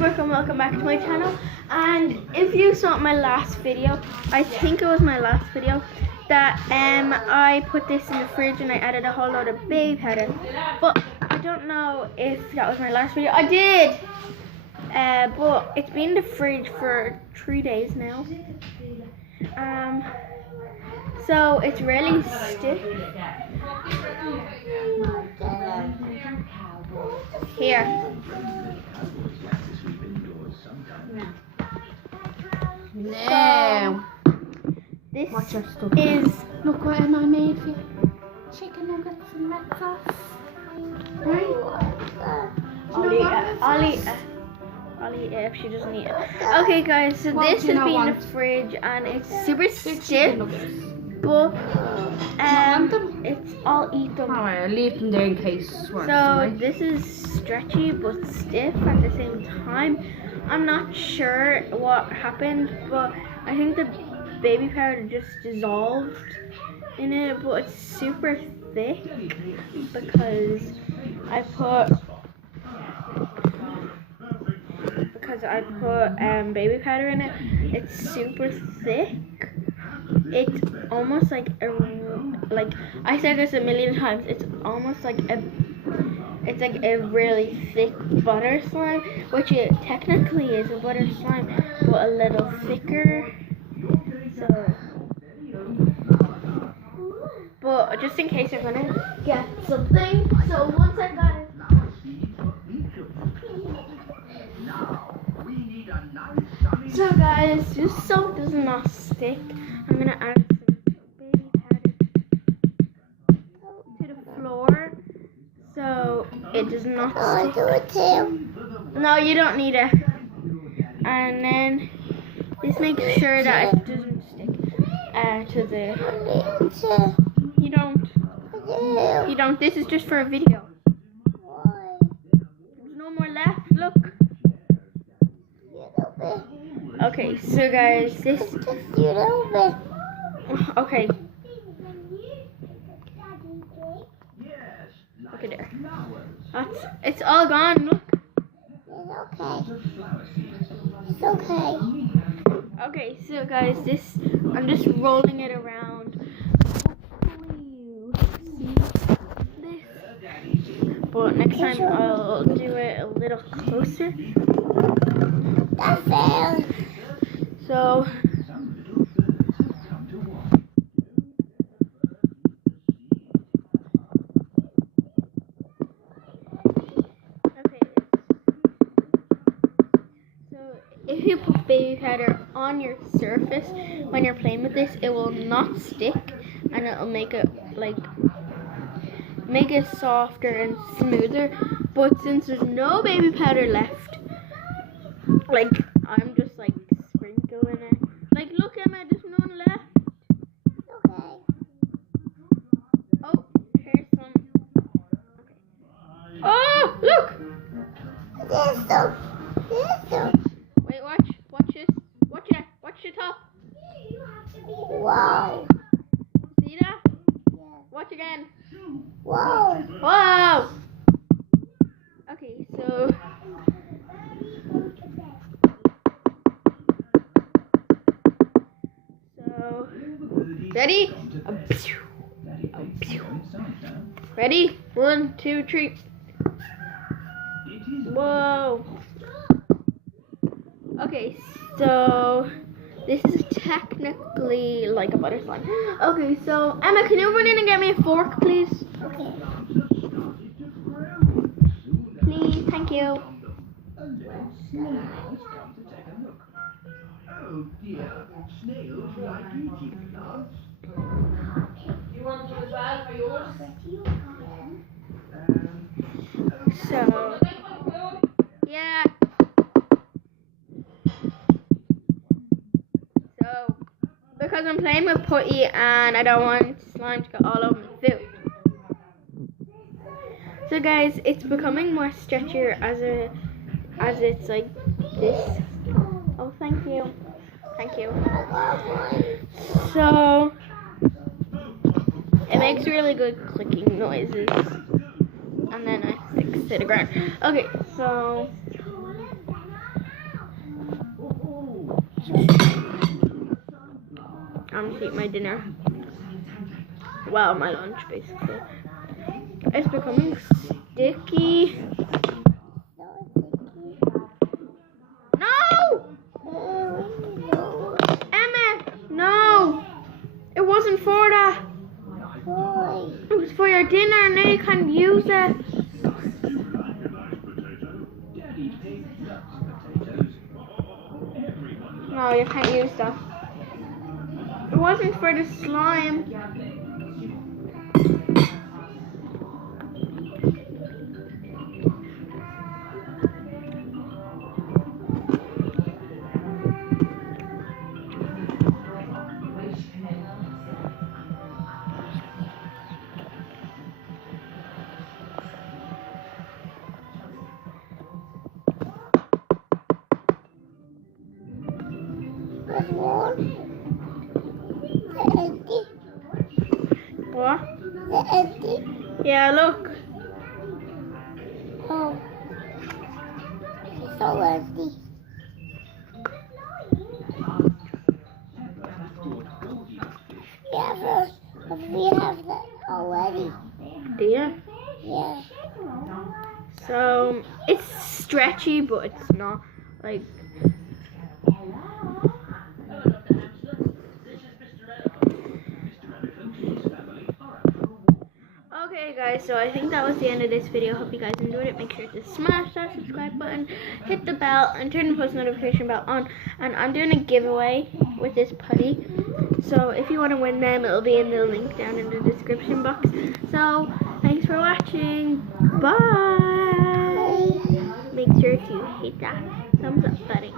Brooke and welcome back to my channel. And if you saw my last video, I think it was my last video, that I put this in the fridge and I added a whole load of baby powder. But I don't know if that was my last video. I did! But it's been in the fridge for 3 days now. So it's really stiff. Here. No. This stuff. is Look what I made for you. Chicken nuggets and red sauce. Right? I'll eat it if she doesn't eat it. Okay guys, so What this do you has not been in want? the fridge and it's super Chicken stiff, nuggets. but want them? I'll eat them. Alright, I'll leave them there in case. So this is stretchy but stiff at the same time. I'm not sure what happened, but I think the baby powder just dissolved in it, but it's super thick because I put baby powder in it. It's super thick. It's almost like I said this a million times. It's almost like a really thick butter slime, which it technically is a butter slime, but a little thicker. So, but just in case you're gonna get something. So once I got it. So guys, just so it does not stick, I'm gonna add some baby powder to the floor so it does not stick. I do it too. No, you don't need it. And then just make sure that it doesn't stick to the. You don't. You don't. This is just for a video. Why? There's no more left. Look. Okay, so guys, this. Just a little bit. Okay. Look at there. It's all gone. Look. It's okay. It's okay. Okay, so guys, I'm just rolling it around. Hopefully you see this. But next time I'll do it a little closer. That failed. So. If you put baby powder on your surface when you're playing with this, it will not stick and it'll make it softer and smoother. But since there's no baby powder left, I'm just sprinkling it. Look Emma, there's none left. Okay. Oh, here's some. Okay. Oh, look! There's some. Wait, watch this. Watch the top. Wow. See that? Yeah. Watch again. Wow. Wow! Okay, so. Ready? Ready? 1, 2, 3. Whoa. Okay, so this is technically like a butter slime. Okay, so Emma, can you run in and get me a fork, please? Okay. Please, thank you. Oh dear, snails like eating nuts. You want to as well for yours? So, yeah. So, because I'm playing with putty and I don't want slime to go all over my food. So guys, it's becoming more stretchier as it's like this. Oh, thank you. Thank you. So, it makes really good clicking noises. And then I stick to the ground. Okay, so eat my dinner. Well, my lunch basically. It's becoming sticky. No! Emma! No! It wasn't for that. It was for your dinner and now you can't use it. No, you can't use that. It wasn't for the slime. What? Yeah, look. Oh. It's so empty. Yeah, we have that already. Do you? Yeah. So, it's stretchy, but it's not like. Okay guys, so I think that was the end of this video. Hope you guys enjoyed it. Make sure to smash that subscribe button, hit the bell, and turn the post notification bell on. And I'm doing a giveaway with this putty. So if you want to win them, it'll be in the link down in the description box. So thanks for watching. Bye. Make sure to hit that thumbs up button.